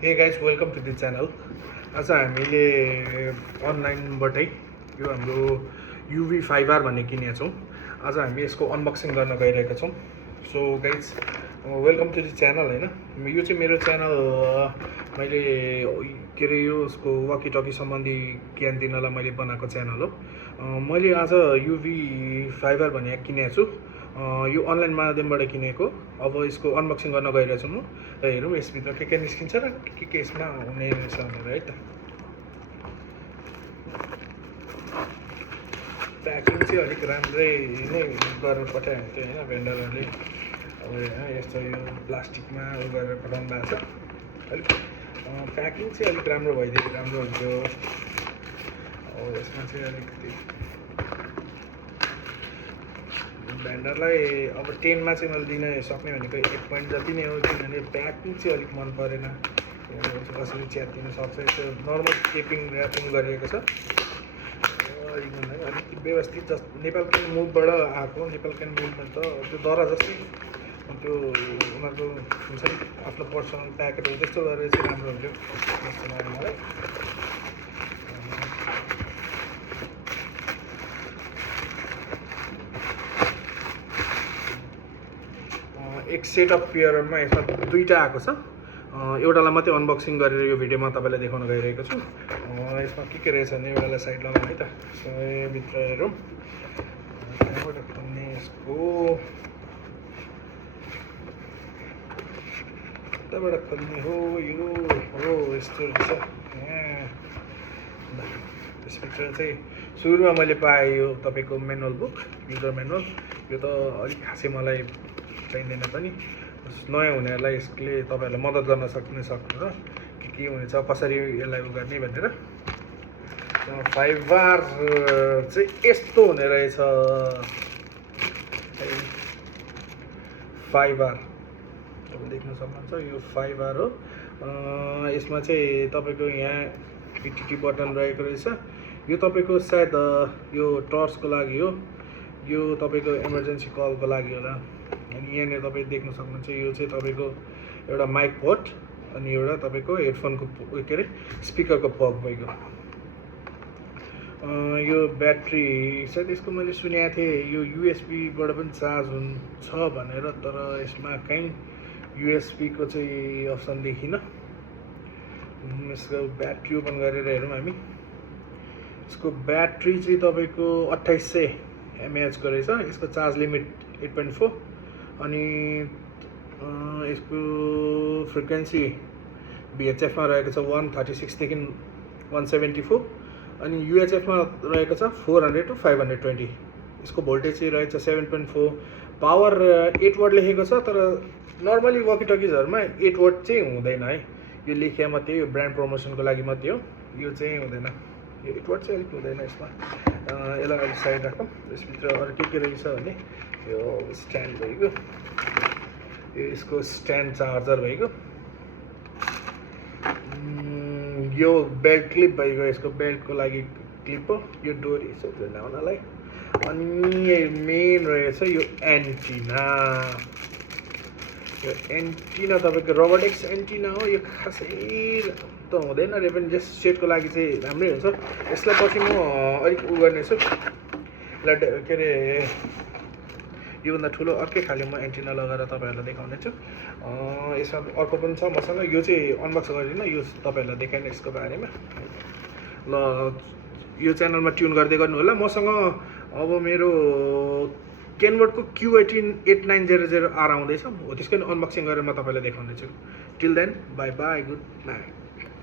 हे guys welcome to the channel. आज हामीले अनलाइनबाटै यो हाम्रो UV5R भन्ने किनेका छौँ। आज हामी यसको अनबक्सिङ गर्न गइरहेका छौँ। So guys welcome to the channel. होइन, यो चाहिँ मेरो च्यानल मैले के अरे यो उसको वकी टकी सम्बन्धी ज्ञान दिनलाई मैले बनाएको च्यानल हो। मैले आज UV5R भन्ने किनेको छु। यो अनलाइन माध्यमबाट किनेको। अब यसको अनबक्सिङ गर्न गइरहेको छु म। हेरौँ यसभित्र के निस्किन्छ र के यसमा हुने रहेछ भनेर है त। प्याकिङ चाहिँ अलिक राम्रै नै गरेर पठाएको थियो होइन भेन्डरहरूले। अब यस्तो यो प्लास्टिकमा उयो गरेर पठाउनु भएको छ। अलिक प्याकिङ चाहिँ अलिक राम्रो भइदियो राम्रो हुन्थ्यो। अब यसमा चाहिँ अलिकति भेन्डरलाई अब 10मा चाहिँ मैले दिन सक्ने भनेको 1 पोइन्ट जति नै हो, किनभने प्याकिङ चाहिँ अलिक मन परेन। कसरी च्यातिन सक्छ, यसो नर्मल टेपिङ ऱ्यापिङ गरिएको छ। अलिक व्यवस्थित नेपाल क्यान मुभबाट आएको। नेपाल क्यान मुभमा त त्यो दरा जस्तै त्यो उनीहरूको हुन्छ नि आफ्नो पर्सनल प्याकेटहरू त्यस्तो गरेर चाहिँ राम्रो हुन्थ्यो जस्तो लाग्यो मलाई। एक सेट अफ पेयरमा यसमा 2टा आएको छ। एउटालाई मात्रै अनबक्सिङ गरेर यो भिडियोमा तपाईँलाई देखाउन गइरहेको छु। यसमा के रहेछ भने एउटालाई साइड लगाउँ है त। भित्र हेरौँ कहाँबाट खोल्ने यसको, कताबाट खोल्ने हो यो हो यस्तो रहेछ। त्यसभित्र चाहिँ सुरुमा मैले पाएँ यो तपाईँको मेनुअल बुक, युजर मेनुअल। यो त अलिक खासै मलाई चाहिँदैन पनि। नयाँ हुनेहरूलाई यसले तपाईँहरूलाई मद्दत गर्न सक्छ र के हुनेछ कसरी यसलाई उ गर्ने भनेर। 5R चाहिँ यस्तो हुने रहेछ। 5R तपाईँ देख्न सक्नुहुन्छ, यो 5R हो। यसमा चाहिँ तपाईँको यहाँ PTT बटन रहेको रहेछ। यो तपाईँको सायद यो टर्चको लागि हो, यो तपाईँको इमर्जेन्सी कलको लागि होला। अनि यहाँनिर तपाईँ देख्न सक्नुहुन्छ यो चाहिँ तपाईँको एउटा माइक पोर्ट अनि एउटा तपाईँको हेडफोनको के अरे स्पिकरको पग भएको। यो ब्याट्री सायद यसको मैले सुनेको थिएँ यो USB बाट पनि चार्ज हुन्छ भनेर, तर यसमा कहीँ USB को चाहिँ अप्सन देखिनँ। यसको ब्याट्री ओपन गरेर हेरौँ हामी। यसको ब्याट्री चाहिँ तपाईँको 2800 mAh को रहेछ। यसको चार्ज लिमिट 8.4 अनि यसको फ्रिक्वेन्सी VHF मा रहेको छ 136 देखि 174 अनि UHF मा रहेको छ 400 to 520। यसको भोल्टेज चाहिँ रहेछ 7.4। पावर 8 वाट लेखेको छ, तर नर्मली वकी टकिजहरुमा 8 वाट चाहिँ हुँदैन है। यो लेखिया मात्रै, यो ब्रान्ड प्रमोसनको लागि मात्रै हो, यो चाहिँ हुँदैन। यो 8 वाट चाहिँ अलिक हुँदैन यसमा। यसलाई अलिक साइड राखौँ। यसभित्र अरू के रहेछ भने यो स्ट्यान्ड भएको, यो यसको स्ट्यान्ड चार्जर भएको, यो बेल्ट क्लिप भएको, यसको बेल्टको लागि क्लिप हो। यो डोरी सोध्दैन हुनलाई। अनि मेन रहेछ यो एन्टिना। यो एन्टिना तपाईँको रोबोटिक्स एन्टिना हो। यो खासै त हुँदैन रे पनि, जस्ट सेटको लागि चाहिँ राम्रै हुन्छ। यसलाई पछि म अलिक उ गर्नेछु, यसलाई के अरे योभन्दा ठुलो अर्कै खाले म एन्टिना लगाएर तपाईँहरूलाई देखाउने छु। यसमा अर्को पनि छ मसँग, यो चाहिँ अनबक्स गरिदिन, यो तपाईँहरूलाई देखाएन यसको बारेमा। ल यो च्यानलमा ट्युन गर्दै गर्नु होला। मसँग अब मेरो केनवर्डको Q18-8900R आउँदैछ हो, त्यसको अनबक्सिङ गरेर म तपाईँलाई देखाउने छु। Till then bye bye, good night.